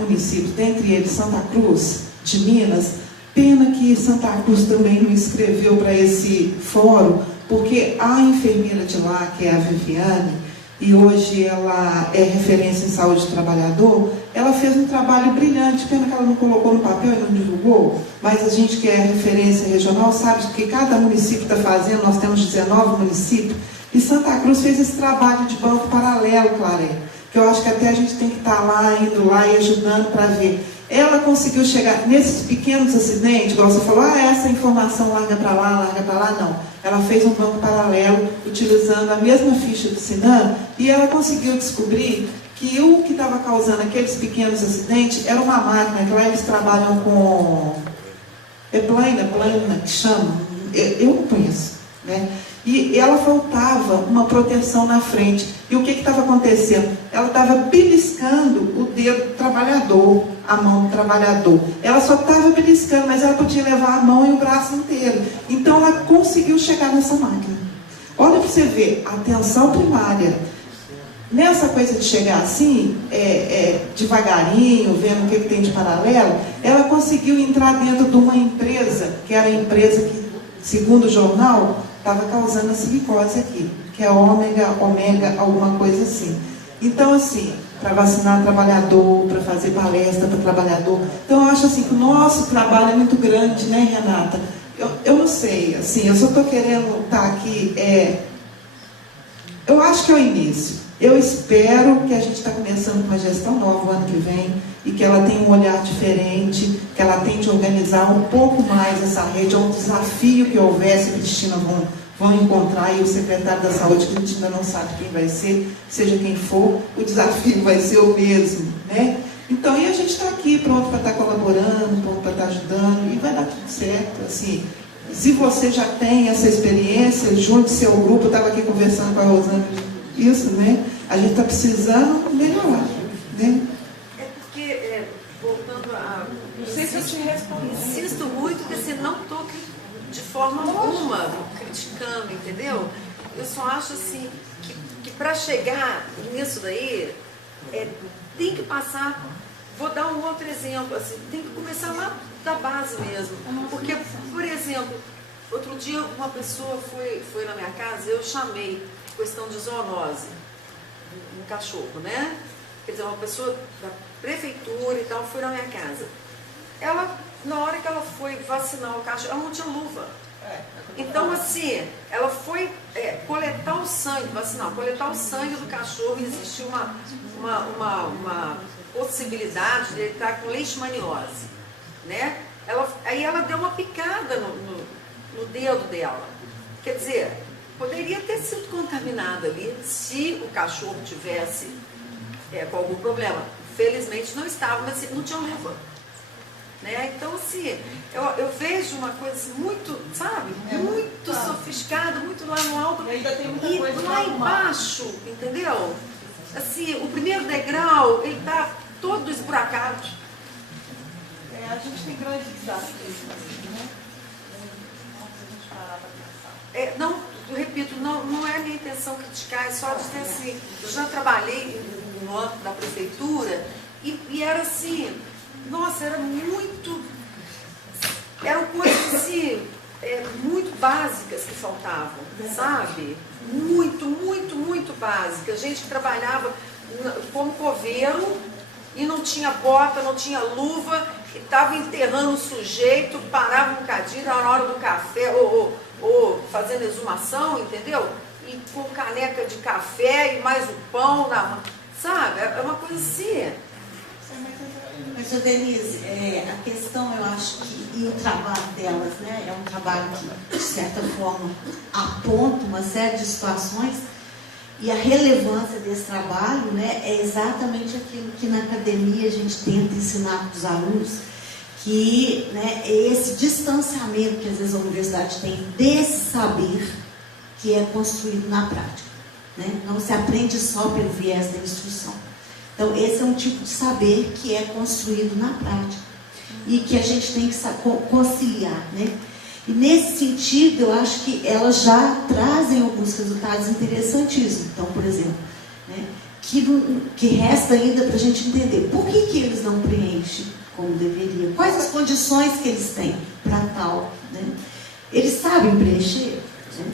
municípios, dentre eles Santa Cruz, de Minas. Pena que Santa Cruz também não escreveu para esse fórum, porque a enfermeira de lá, que é a Viviane, e hoje ela é referência em saúde do trabalhador, ela fez um trabalho brilhante. Pena que ela não colocou no papel e não divulgou, mas a gente que é referência regional sabe que cada município está fazendo. Nós temos 19 municípios, e Santa Cruz fez esse trabalho de banco paralelo, Claré, que eu acho que até a gente tem que estar lá, indo lá e ajudando para ver. Ela conseguiu chegar nesses pequenos acidentes, igual você falou, essa informação larga para lá, não. Ela fez um banco paralelo, utilizando a mesma ficha do Sinan, e ela conseguiu descobrir que o que estava causando aqueles pequenos acidentes era uma máquina, que lá eles trabalham com... É plana que chama? Eu não conheço, né? E ela faltava uma proteção na frente. E o que estava acontecendo? Ela estava beliscando o dedo do trabalhador, a mão do trabalhador. Ela só estava beliscando, mas ela podia levar a mão e o braço inteiro. Então ela conseguiu chegar nessa máquina. Olha para você ver, atenção primária. Nessa coisa de chegar assim, devagarinho, vendo o que tem de paralelo, ela conseguiu entrar dentro de uma empresa, que era a empresa que, segundo o jornal, estava causando a silicose aqui, que é ômega, alguma coisa assim. Então, assim, para vacinar trabalhador, para fazer palestra para trabalhador. Então, eu acho assim que o nosso trabalho é muito grande, né, Renata? Eu não sei, assim, eu só estou querendo estar aqui. Eu acho que é o início. Eu espero que a gente está começando com uma gestão nova o ano que vem, e que ela tenha um olhar diferente, que ela tente organizar um pouco mais essa rede. É um desafio que houvesse, Cristina vão encontrar, e o secretário da Saúde, que a gente ainda não sabe quem vai ser, seja quem for, o desafio vai ser o mesmo, né? Então, e a gente está aqui pronto para estar colaborando, pronto para estar ajudando, e vai dar tudo certo, assim. Se você já tem essa experiência, junte seu grupo. Eu estava aqui conversando com a Rosana, isso, né? A gente está precisando melhorar, né? Voltando a... Não sei se eu te respondo. Insisto muito que assim, não estou de forma alguma criticando, entendeu? Eu só acho assim que para chegar nisso daí, tem que passar... Vou dar um outro exemplo, assim, tem que começar lá da base mesmo. Porque, por exemplo, outro dia uma pessoa foi na minha casa, eu chamei questão de zoonose no cachorro, né? Quer dizer, uma pessoa da prefeitura e tal, foi na minha casa. Ela, na hora que ela foi vacinar o cachorro, ela não tinha luva. Então, assim, ela foi coletar o sangue, coletar o sangue do cachorro, e existiu uma possibilidade de ele estar com leishmaniose, né? Aí ela deu uma picada no dedo dela. Quer dizer, poderia ter sido contaminada ali se o cachorro tivesse com algum problema. Felizmente não estava, mas assim, não tinha luva, né? Então, assim, eu vejo uma coisa assim, muito, sabe, muito sofisticada, muito lá no alto, e ainda tem muita e coisa lá embaixo, entendeu? Assim, o primeiro degrau, ele está todo esburacado. A gente tem grandes desafios, assim, né? Se a gente parar para pensar. Não, eu repito, não é minha intenção criticar, é só dizer assim, eu já trabalhei no âmbito da prefeitura, e era assim, nossa, eram coisas assim, muito básicas que faltavam, sabe? Muito básicas. Gente que trabalhava como coveiro e não tinha bota, não tinha luva, e estava enterrando o sujeito, parava um bocadinho na hora do café, ou fazendo exumação, entendeu? E com caneca de café e mais o pão na mão, sabe? É uma coisa assim. Mas, Denise, a questão, eu acho que, e o trabalho delas, né, é um trabalho que, de certa forma, aponta uma série de situações, e a relevância desse trabalho, né, é exatamente aquilo que na academia a gente tenta ensinar para os alunos, que, né, é esse distanciamento que às vezes a universidade tem desse saber que é construído na prática, né? Não se aprende só pelo viés da instrução. Então, esse é um tipo de saber que é construído na prática e que a gente tem que conciliar, né? E nesse sentido, eu acho que elas já trazem alguns resultados interessantíssimos. Então, por exemplo, né, que resta ainda para a gente entender. Por que eles não preenchem como deveria? Quais as condições que eles têm para tal? Né? Eles sabem preencher? Né?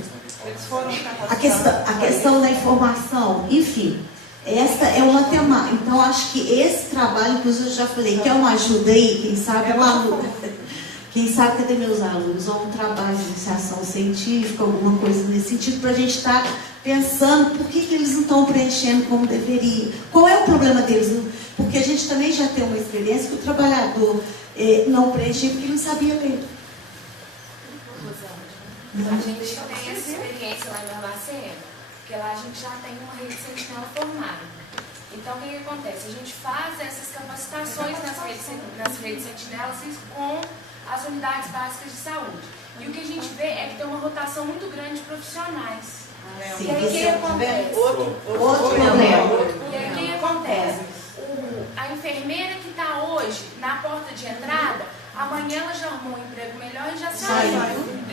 Eles foram A questão da informação, enfim, esta é uma temática. Então, acho que esse trabalho, inclusive eu já falei, que é uma ajuda aí, quem sabe o aluno. Quem sabe, cadê meus alunos? Ou um trabalho de iniciação científica, alguma coisa nesse sentido, para a gente estar pensando por que eles não estão preenchendo como deveria. Qual é o problema deles? Porque a gente também já tem uma experiência que o trabalhador não preenchia porque não sabia ler. A gente tem essa experiência lá em Barbacena, porque lá a gente já tem uma rede sentinela formada. Então, o que acontece? A gente faz essas capacitações nas redes sentinelas com as unidades básicas de saúde. E o que a gente vê é que tem uma rotação muito grande de profissionais. Sim, e aí o que acontece? Outro problema. E aí o que acontece? A enfermeira que está hoje na porta de entrada, amanhã ela já arrumou um emprego melhor e já saiu.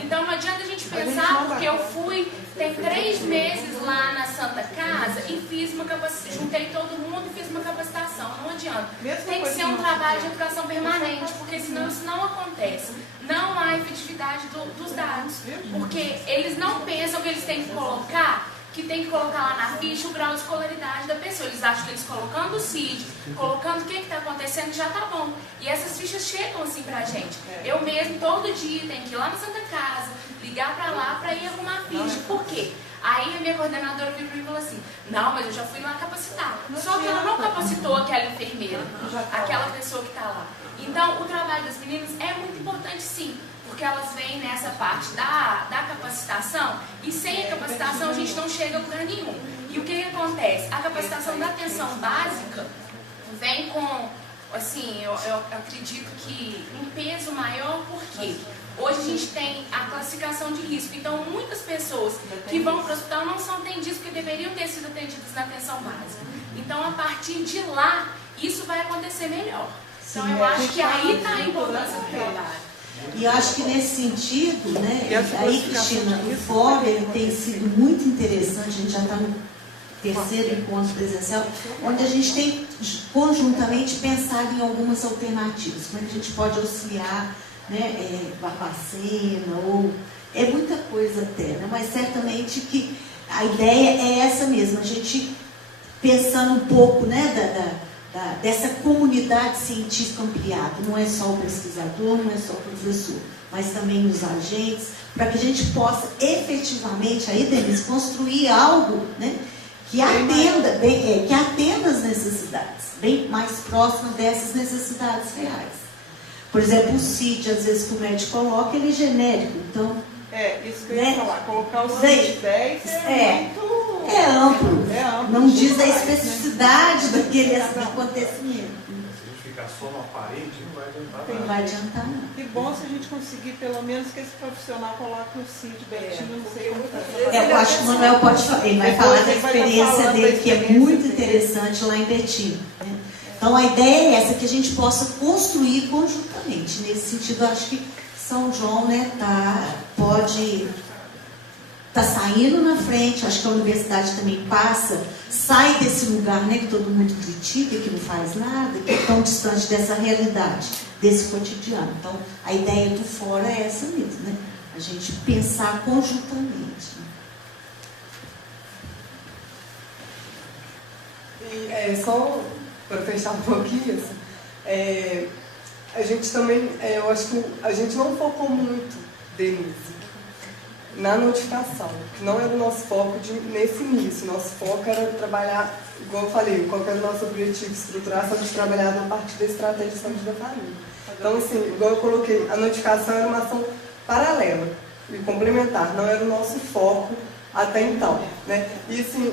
Então não adianta a gente pensar, porque eu fui, tem 3 meses lá na Santa Casa e fiz uma capacitação, juntei todo mundo e fiz uma capacitação. Não adianta. Tem que ser um trabalho de educação permanente, porque senão isso não acontece. Não há efetividade dos dados, porque eles não pensam que eles têm que colocar lá na ficha o grau de escolaridade da pessoa. Eles acham que eles colocando o CID, colocando o que está acontecendo, já está bom. E essas fichas chegam assim pra gente. Eu mesmo, todo dia, tenho que ir lá na Santa Casa, ligar pra lá pra ir arrumar a ficha. Por quê? Aí a minha coordenadora virou pra mim e falou assim, não, mas eu já fui lá capacitar. Só que ela não capacitou aquela enfermeira, aquela pessoa que está lá. Então, o trabalho das meninas é muito importante, sim, porque elas vêm nessa parte da capacitação, e sem a capacitação a gente não chega a lugar nenhum. E o que acontece? A capacitação da atenção básica vem com, assim, eu acredito que um peso maior, porque hoje a gente tem a classificação de risco. Então, muitas pessoas que vão para o hospital não são atendidas porque deveriam ter sido atendidas na atenção básica. Então, a partir de lá, isso vai acontecer melhor. Então, eu acho que aí está a importância do trabalho. E eu acho que nesse sentido, né, aí, Cristina, o fórum ele tem sido muito interessante, a gente já está no 3º encontro presencial, onde a gente tem conjuntamente pensado em algumas alternativas, como é que a gente pode auxiliar, né, Barbacena, ou é muita coisa até, né, mas certamente que a ideia é essa mesmo, a gente pensando um pouco, né, dessa comunidade científica ampliada, não é só o pesquisador, não é só o professor, mas também os agentes, para que a gente possa efetivamente, aí, Denise, construir algo, né, que atenda as necessidades, bem mais próximo dessas necessidades reais. Por exemplo, o CID, às vezes que o médico coloca, ele é genérico, então... isso que eu ia falar, colocar o CID 10 muito... É amplo, não diz a especificidade daquele acontecimento. Se a gente ficar só no aparente, não vai adiantar nada. Não vai adiantar nada. Que bom se a gente conseguir, pelo menos, que esse profissional coloque o CID, Betinho, não sei como está. Eu acho que o Manuel pode falar, ele vai falar da experiência dele, que é muito interessante lá em Betim. Né? Então, a ideia é essa, que a gente possa construir conjuntamente. Nesse sentido, eu acho que São João, né, está saindo na frente, acho que a universidade também sai desse lugar, né, que todo mundo critica, que não faz nada, que é tão distante dessa realidade, desse cotidiano. Então, a ideia do fórum é essa mesmo, né? A gente pensar conjuntamente. E só para fechar um pouquinho, a gente também, eu acho que a gente não focou muito, Denise, na notificação, que não era o nosso foco nesse início. Nosso foco era trabalhar, igual eu falei, qual era o nosso objetivo estruturar, só de trabalhar na parte da estratégia de saúde da família. Então, assim, igual eu coloquei, a notificação era uma ação paralela e complementar, não era o nosso foco até então, né? E, assim,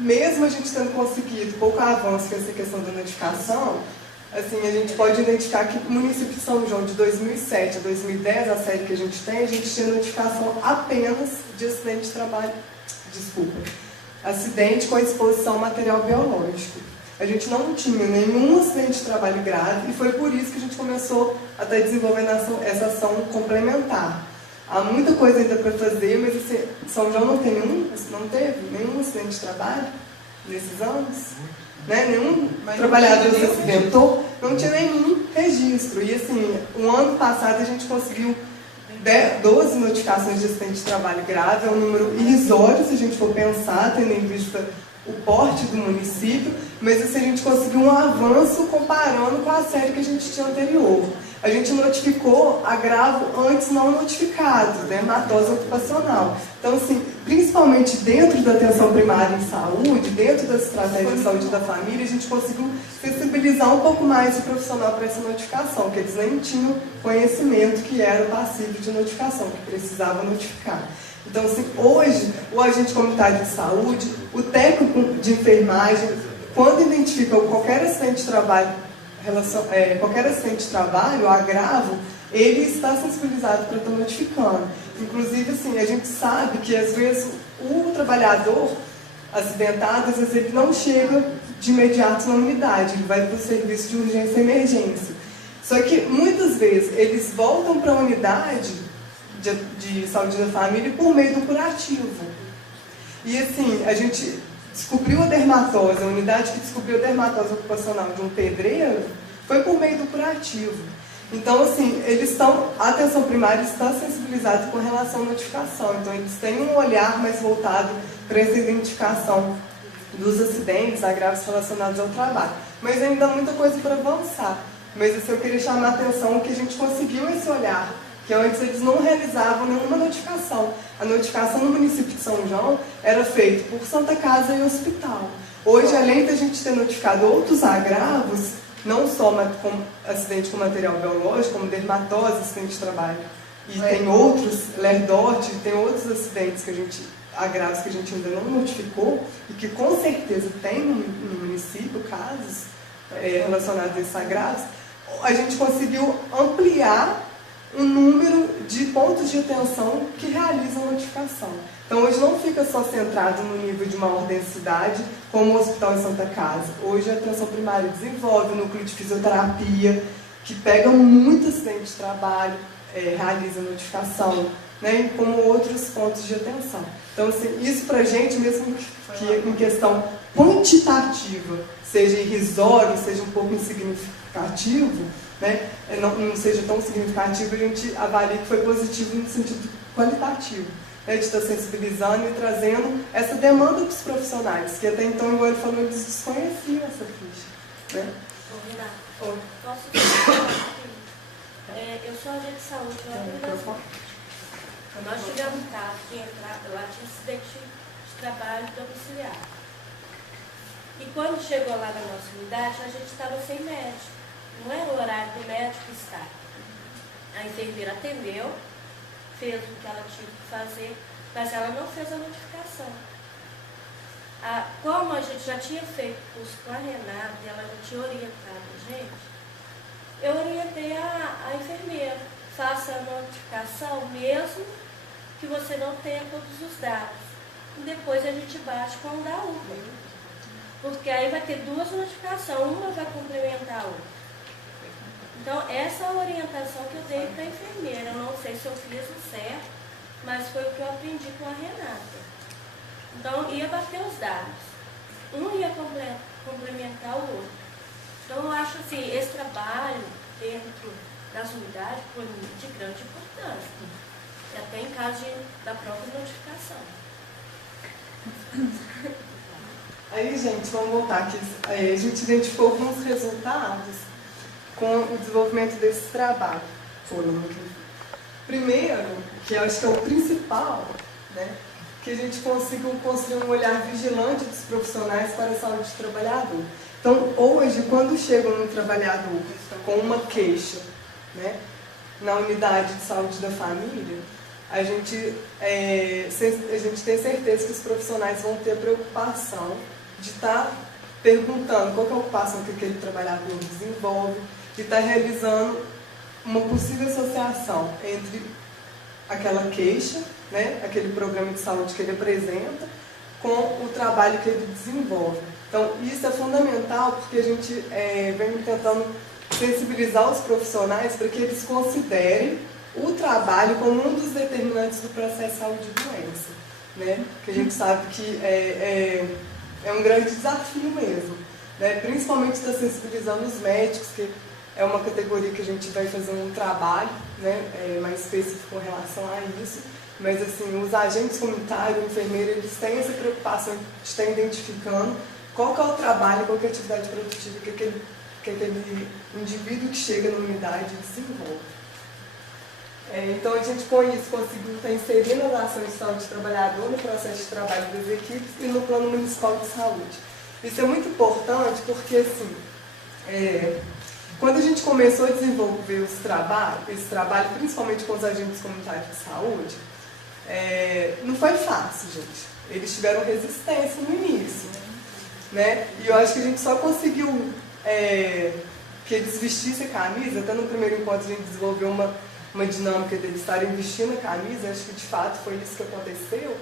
mesmo a gente tendo conseguido pouco avanço com essa questão da notificação, assim, a gente pode identificar que o município de São João, de 2007 a 2010, a série que a gente tinha notificação apenas de acidente de trabalho, acidente com exposição a material biológico. A gente não tinha nenhum acidente de trabalho grave e foi por isso que a gente começou a estar desenvolvendo essa ação complementar. Há muita coisa ainda para fazer, mas assim, São João não teve nenhum acidente de trabalho nesses anos. Né? Nenhum trabalhador se acidentou, não tinha nenhum registro. E assim, o ano passado a gente conseguiu 12 notificações de acidente de trabalho grave, é um número irrisório se a gente for pensar, tendo em vista o porte do município, mas assim, a gente conseguiu um avanço comparando com a série que a gente tinha anterior. A gente notificou agravo antes não notificado, dermatose ocupacional. Então, assim, principalmente dentro da atenção primária em saúde, dentro das estratégias de saúde da família, a gente conseguiu sensibilizar um pouco mais o profissional para essa notificação, porque eles nem tinham conhecimento que era passível de notificação, que precisava notificar. Então, assim, hoje, o agente comunitário de saúde, o técnico de enfermagem, quando identifica qualquer acidente de trabalho, o agravo, ele está sensibilizado para estar notificando. Inclusive, assim, a gente sabe que às vezes o trabalhador acidentado, às vezes ele não chega de imediato na unidade, ele vai para o serviço de urgência e emergência. Só que muitas vezes eles voltam para a unidade de saúde da família por meio do curativo. E assim, a gente descobriu a dermatose, a unidade que descobriu a dermatose ocupacional de um pedreiro foi por meio do curativo. Então, assim, a atenção primária está sensibilizada com relação à notificação. Então, eles têm um olhar mais voltado para essa identificação dos acidentes, agravos relacionados ao trabalho. Mas ainda há muita coisa para avançar. Mas assim, eu queria chamar a atenção que a gente conseguiu esse olhar, que antes eles não realizavam nenhuma notificação. A notificação no município de São João era feita por Santa Casa e hospital. Hoje, além da gente ter notificado outros agravos, não só com acidente com material biológico, como dermatose, acidente de trabalho, e tem outros, lerdote, tem outros acidentes agravos que a gente ainda não notificou, e que com certeza tem no município casos relacionados a esses agravos, a gente conseguiu ampliar o número de pontos de atenção que realizam a notificação. Então, hoje não fica só centrado no nível de maior densidade, como o Hospital em Santa Casa. Hoje a atenção primária desenvolve o núcleo de fisioterapia, que pega muito acidente de trabalho, realiza a notificação, né, como outros pontos de atenção. Então, assim, isso para a gente, mesmo que em questão quantitativa, seja irrisório, seja um pouco insignificativo, né, não seja tão significativo, a gente avalia que foi positivo no sentido qualitativo, né, de estar sensibilizando e trazendo essa demanda para os profissionais, que até então, igual ele falou, eles desconheciam essa ficha. Né? Ô, Renata, posso falar? Eu sou agente de saúde lá no Brasil. Nós tivemos um caso de entrada lá de acidente de trabalho domiciliar. E quando chegou lá na nossa unidade, a gente estava sem médico. Não era o horário do médico estar. A enfermeira atendeu, fez o que ela tinha que fazer, mas ela não fez a notificação. Como a gente já tinha feito curso com a Renata, e ela já tinha orientado a gente, eu orientei a enfermeira, faça a notificação mesmo que você não tenha todos os dados. E depois a gente bate com o da UPA. Porque aí vai ter duas notificações, uma vai complementar a outra. Então, essa é a orientação que eu dei para a enfermeira. Eu não sei se eu fiz o certo, mas foi o que eu aprendi com a Renata. Então, ia bater os dados. Um ia complementar o outro. Então, eu acho assim, esse trabalho dentro das unidades foi de grande importância. E até em caso da própria notificação. Aí, gente, vamos voltar aqui. A gente identificou alguns resultados com o desenvolvimento desse trabalho. Primeiro, que eu acho que é o principal, né, que a gente consiga construir um olhar vigilante dos profissionais para a saúde do trabalhador. Então, hoje, quando chegam no trabalhador com uma queixa, né, na unidade de saúde da família, a gente tem certeza que os profissionais vão ter a preocupação de estar perguntando qual é a ocupação que aquele trabalhador desenvolve, e está realizando uma possível associação entre aquela queixa, né, aquele programa de saúde que ele apresenta, com o trabalho que ele desenvolve. Então, isso é fundamental porque a gente vem tentando sensibilizar os profissionais para que eles considerem o trabalho como um dos determinantes do processo de saúde e doença. Né? Porque a gente sabe que é um grande desafio mesmo, né? Principalmente está sensibilizando os médicos, que é uma categoria que a gente vai fazer um trabalho, né, mais específico com relação a isso, mas assim, os agentes comunitários, o enfermeiro, eles têm essa preocupação de estar identificando qual que é o trabalho, qual que é a atividade produtiva que aquele indivíduo que chega na unidade desenvolve. Então a gente com isso conseguiu estar inserindo as ações de saúde do trabalhador no processo de trabalho das equipes e no plano municipal de saúde. Isso é muito importante porque assim, quando a gente começou a desenvolver esse trabalho, principalmente com os agentes comunitários de saúde, não foi fácil, gente. Eles tiveram resistência no início, né? E eu acho que a gente só conseguiu que eles vestissem a camisa. Até no primeiro encontro a gente desenvolveu uma dinâmica deles estarem vestindo a camisa. Acho que de fato foi isso que aconteceu,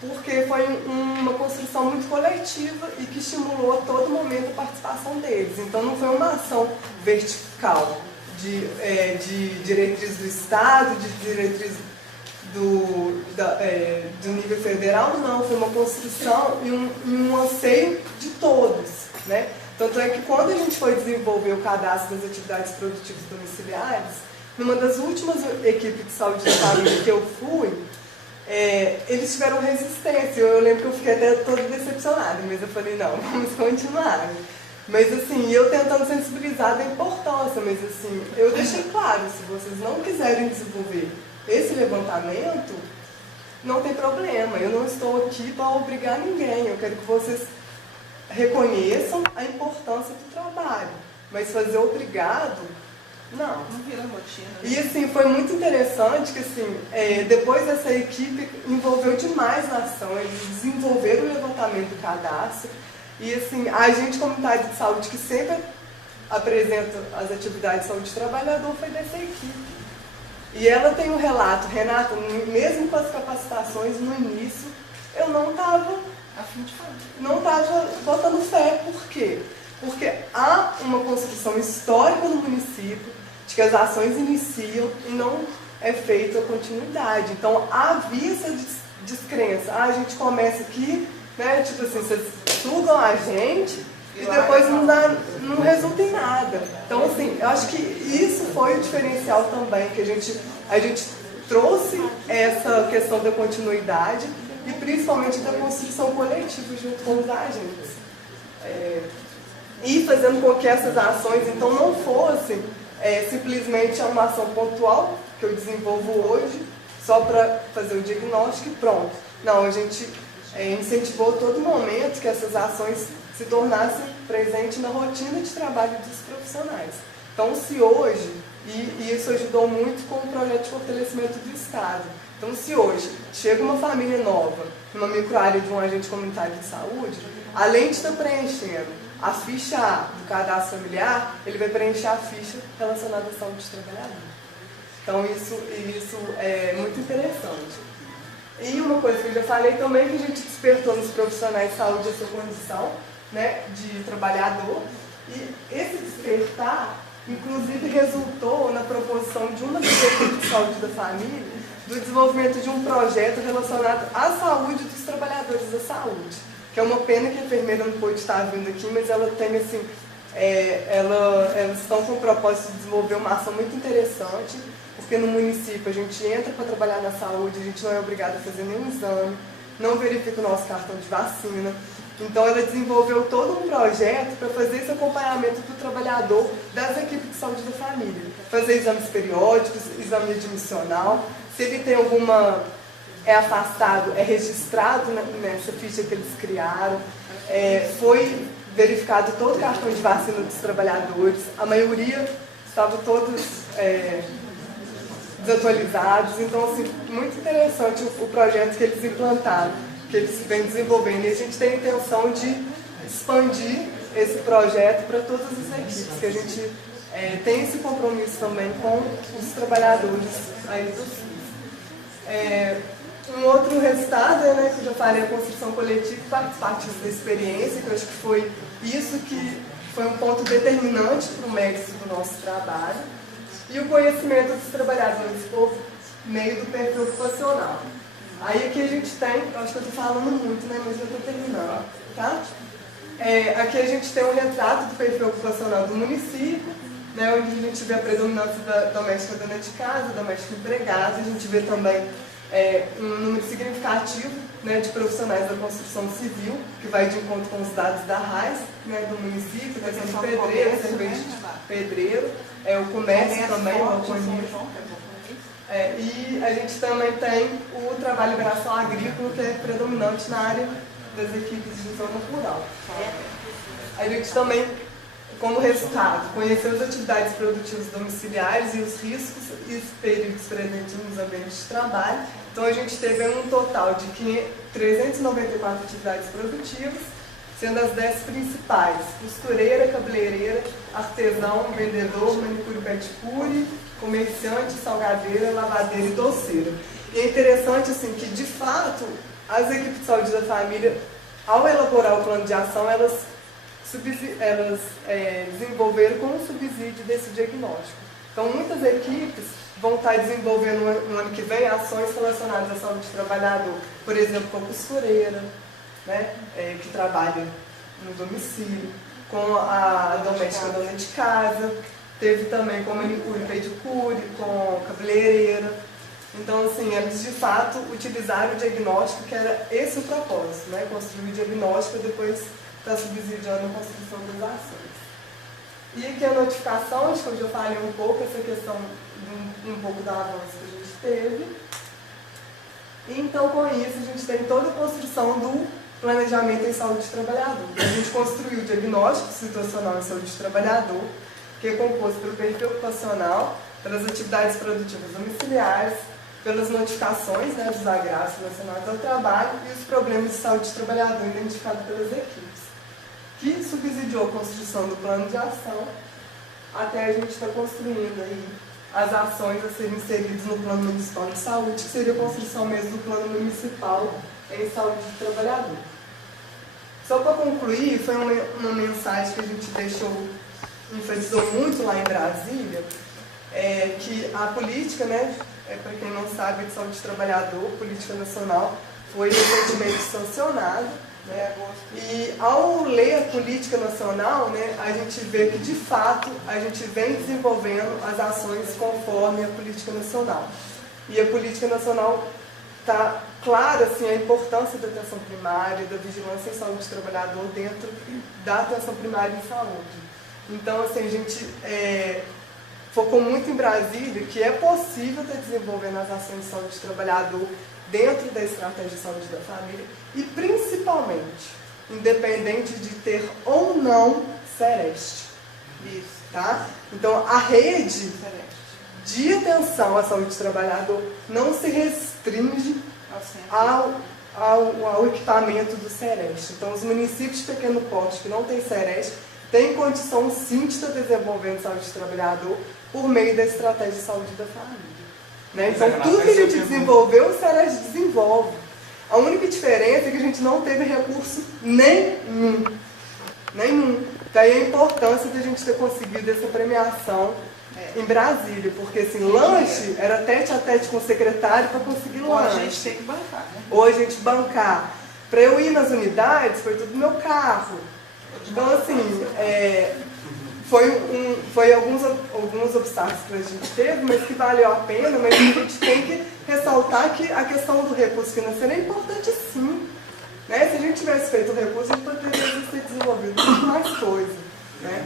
porque foi uma construção muito coletiva e que estimulou a todo momento a participação deles. Então não foi uma ação vertical de diretriz do Estado, de diretriz do nível federal, não. Foi uma construção e um anseio de todos, né? Tanto é que quando a gente foi desenvolver o cadastro das atividades produtivas domiciliares, numa das últimas equipes de saúde da família que eu fui, eles tiveram resistência. Eu lembro que eu fiquei até toda decepcionada, mas eu falei, não, vamos continuar. Mas assim, eu tentando sensibilizar da importância, mas assim, eu deixei claro, se vocês não quiserem desenvolver esse levantamento, não tem problema. Eu não estou aqui para obrigar ninguém. Eu quero que vocês reconheçam a importância do trabalho. Mas fazer obrigado, não. Não vira rotina. E assim, foi muito interessante que assim, depois essa equipe envolveu demais na ação. Eles desenvolveram o levantamento do cadastro. E assim, a agente comunitária de saúde que sempre apresenta as atividades de saúde do trabalhador foi dessa equipe. E ela tem um relato, Renata, mesmo com as capacitações no início, eu não estava botando fé. Por quê? Porque há uma construção histórica no município de que as ações iniciam e não é feita a continuidade. Então havia essa descrença. A gente começa aqui, né, tipo assim, vocês sugam a gente e depois não resulta em nada. Então, assim, eu acho que isso foi o diferencial também, que a gente trouxe essa questão da continuidade e principalmente da construção coletiva junto com os agentes. E fazendo com que essas ações, então, não fossem simplesmente uma ação pontual que eu desenvolvo hoje, só para fazer o diagnóstico e pronto. Não, a gente incentivou todo momento que essas ações se tornassem presentes na rotina de trabalho dos profissionais. Então, se hoje, e isso ajudou muito com o projeto de fortalecimento do Estado, então se hoje chega uma família nova, numa microárea de um agente comunitário de saúde, além de estar preenchendo a ficha do cadastro familiar, ele vai preencher a ficha relacionada à saúde do trabalhador. Então, isso é muito interessante. E uma coisa que eu já falei também, que a gente despertou nos profissionais de saúde essa condição, né, de trabalhador, e esse despertar, inclusive, resultou na proposição de uma das equipes de saúde da família, do desenvolvimento de um projeto relacionado à saúde dos trabalhadores da saúde, que é uma pena que a enfermeira não pôde estar vindo aqui, mas ela tem, assim, elas estão com o propósito de desenvolver uma ação muito interessante, porque no município a gente entra para trabalhar na saúde, a gente não é obrigado a fazer nenhum exame, não verifica o nosso cartão de vacina. Então ela desenvolveu todo um projeto para fazer esse acompanhamento do trabalhador das equipes de saúde da família. Fazer exames periódicos, exame admissional, se ele tem alguma... é afastado, é registrado nessa ficha que eles criaram. Foi verificado todo o cartão de vacina dos trabalhadores, a maioria estavam todos desatualizados. Então, assim, muito interessante o projeto que eles implantaram, que eles vêm desenvolvendo. E a gente tem a intenção de expandir esse projeto para todas as equipes, que a gente tem esse compromisso também com os trabalhadores aí do SUS. Um outro resultado é, que eu já falei, a construção coletiva participativa da experiência, que eu acho que foi isso que foi um ponto determinante para o mérito do nosso trabalho, e o conhecimento dos trabalhadores por meio do perfil ocupacional. Aí aqui a gente tem, eu acho que eu estou falando muito, né, mas eu estou terminando, tá? Aqui a gente tem um retrato do perfil ocupacional do município, né, onde a gente vê a predominância da doméstica dona de casa, doméstica empregada, a gente vê também um número significativo, né, de profissionais da construção civil, que vai de encontro com os dados da RAIS, né, do município, questão de pedreiro, serviço de pedreiro, o comércio também, o balconismo. E a gente também tem o trabalho de liberação agrícola, que é predominante na área das equipes de zona rural. A gente também, como resultado, conheceu as atividades produtivas domiciliares e os riscos e perigos presentes nos ambientes de trabalho. Então a gente teve um total de 394 atividades produtivas, sendo as 10 principais: costureira, cabeleireira, artesão, vendedor, manicure, pedicure, comerciante, salgadeira, lavadeira e doceira. E é interessante assim, que, de fato, as equipes de saúde da família, ao elaborar o plano de ação, elas desenvolveram com o subsídio desse diagnóstico. Então, muitas equipes vão estar desenvolvendo no ano que vem ações relacionadas à saúde do trabalhador, por exemplo, com a costureira, né, que trabalha no domicílio, com a doméstica dona de casa, teve também com manicure, pedicure, com cabeleireira. Então, assim, eles de fato utilizaram o diagnóstico, que era esse o propósito, né, construir o diagnóstico e depois está subsidiando a construção das ações. E aqui a notificação, acho que eu já falei um pouco, essa questão um pouco da avanço que a gente teve. E então, com isso, a gente tem toda a construção do planejamento em saúde do trabalhador. A gente construiu o diagnóstico situacional em saúde do trabalhador, que é composto pelo perfil ocupacional, pelas atividades produtivas domiciliares, pelas notificações, né, dos agravos relacionados ao trabalho e os problemas de saúde do trabalhador identificados pelas equipes, que subsidiou a construção do plano de ação, até a gente está construindo aí as ações a serem inseridas no plano municipal de saúde, que seria a construção mesmo do plano municipal em saúde do trabalhador. Só para concluir, foi uma mensagem que a gente enfatizou muito lá em Brasília, que a política, né, para quem não sabe, de saúde do trabalhador, política nacional, foi recentemente sancionada, né, e ao ler a política nacional, né, a gente vê que de fato a gente vem desenvolvendo as ações conforme a política nacional. E a política nacional está clara assim, a importância da atenção primária, da vigilância em saúde do trabalhador dentro da atenção primária em saúde. Então, assim, a gente focou muito em Brasília que é possível estar desenvolvendo as ações de saúde do trabalhador dentro da estratégia de saúde da família e, principalmente, independente de ter ou não Sereste. Isso, tá? Então, a rede de atenção à saúde do trabalhador não se restringe ao equipamento do Sereste. Então, os municípios de pequeno porte que não têm Sereste têm condição, sim, de estar desenvolvendo saúde do trabalhador por meio da estratégia de saúde da família. Né? Então, tudo que a gente desenvolveu, o Sereste desenvolve. A única diferença é que a gente não teve recurso nenhum. Daí a importância de a gente ter conseguido essa premiação em Brasília, porque assim, lanche era tete a tete com o secretário para conseguir lanche. Ou a gente tem que bancar, né? Ou a gente bancar. Para eu ir nas unidades, foi tudo meu carro. Então, assim, foi alguns obstáculos que a gente teve, mas que valeu a pena, mas a gente tem que ressaltar que a questão do recurso financeiro é importante sim. Né? Se a gente tivesse feito o recurso, a gente poderia ter desenvolvido muito mais coisa. Né?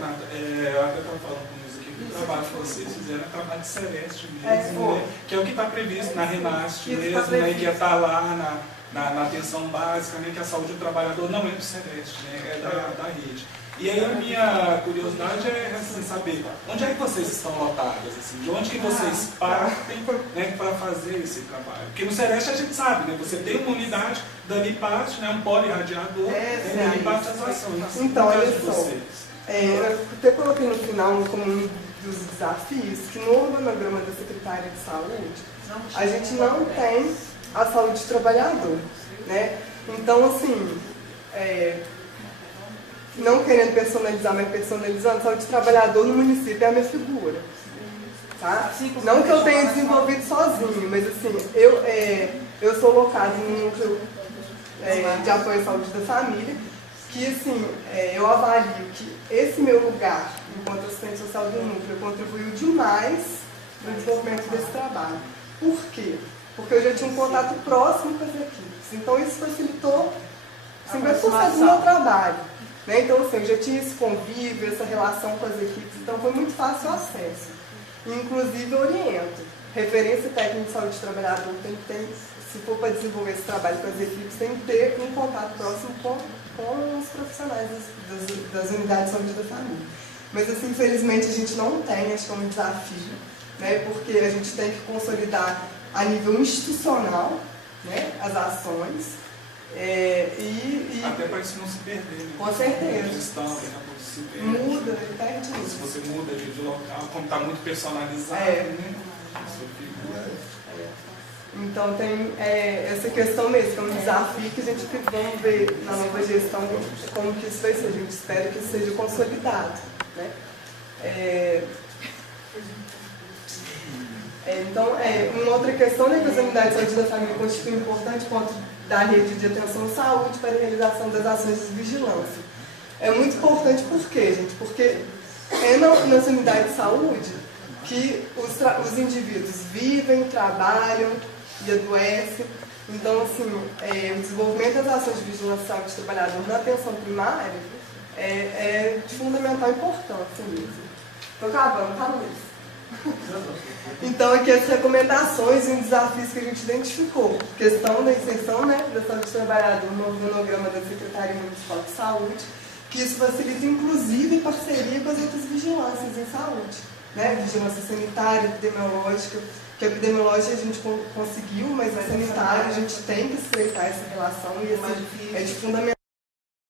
Eu até estava falando com isso aqui, que o trabalho que vocês fizeram é trabalho de Celeste mesmo, né? Que é o que está previsto na Renast mesmo, né? Que está lá na atenção básica, né? Que a saúde do trabalhador não é do Celeste, né? É da rede. E aí a minha curiosidade é assim, saber onde é que vocês estão lotadas, assim, de onde que vocês partem, né, para fazer esse trabalho. Porque no Celeste a gente sabe, né, você tem uma unidade, dali parte, né, um polirradiador, dali parte as ações. Então, olha só, eu até coloquei no final como um dos desafios que no organograma da Secretaria de Saúde a gente não tem a saúde do trabalhador, né? Então, assim, não querendo personalizar, mas personalizando, saúde do trabalhador no município é a minha figura. tá? Não que eu tenha desenvolvido sozinho, mas assim, eu sou locado no núcleo de apoio à saúde da família, que assim, eu avalio que esse meu lugar, enquanto assistente social do núcleo, contribuiu demais no desenvolvimento desse trabalho. Por quê? Porque eu já tinha um contato próximo com as equipes. Então isso facilitou 50% do meu trabalho. Né? Então assim, eu já tinha esse convívio, essa relação com as equipes, então foi muito fácil o acesso. Inclusive eu oriento. Referência técnica de saúde do trabalhador tem que ter, se for para desenvolver esse trabalho com as equipes, tem que ter um contato próximo com os profissionais das unidades de saúde da família. Mas assim, infelizmente a gente não tem, acho que é um desafio, né? Porque a gente tem que consolidar a nível institucional, né, as ações. Até para isso não se perder, né? Com certeza. A gestão, daqui a pouco se perde. Muda, ele perde isso. Se você muda de local, como está muito personalizado, né? Então tem essa questão mesmo, que é um desafio que a gente vamos ver na nova gestão como que isso vai ser. A gente espera que isso seja consolidado. Né? Então, uma outra questão é que as unidades de saúde da família constituem um importante ponto da rede de atenção à saúde para a realização das ações de vigilância. É muito importante por quê, gente? Porque nas unidades de saúde que os indivíduos vivem, trabalham e adoecem. Então, assim, o desenvolvimento das ações de vigilância e saúde do trabalhador na atenção primária é de fundamental importância mesmo. Estou acabando, tá, Luiz? Então, aqui as recomendações e os desafios que a gente identificou. Questão da inserção, né, da saúde do trabalhador no organograma da Secretaria Municipal de Saúde, que isso facilita, inclusive, parceria com as outras vigilâncias em saúde. Né? Vigilância sanitária, epidemiológica, que a epidemiológica a gente conseguiu, mas a sanitária a gente tem que estreitar essa relação e assim, é de fundamental.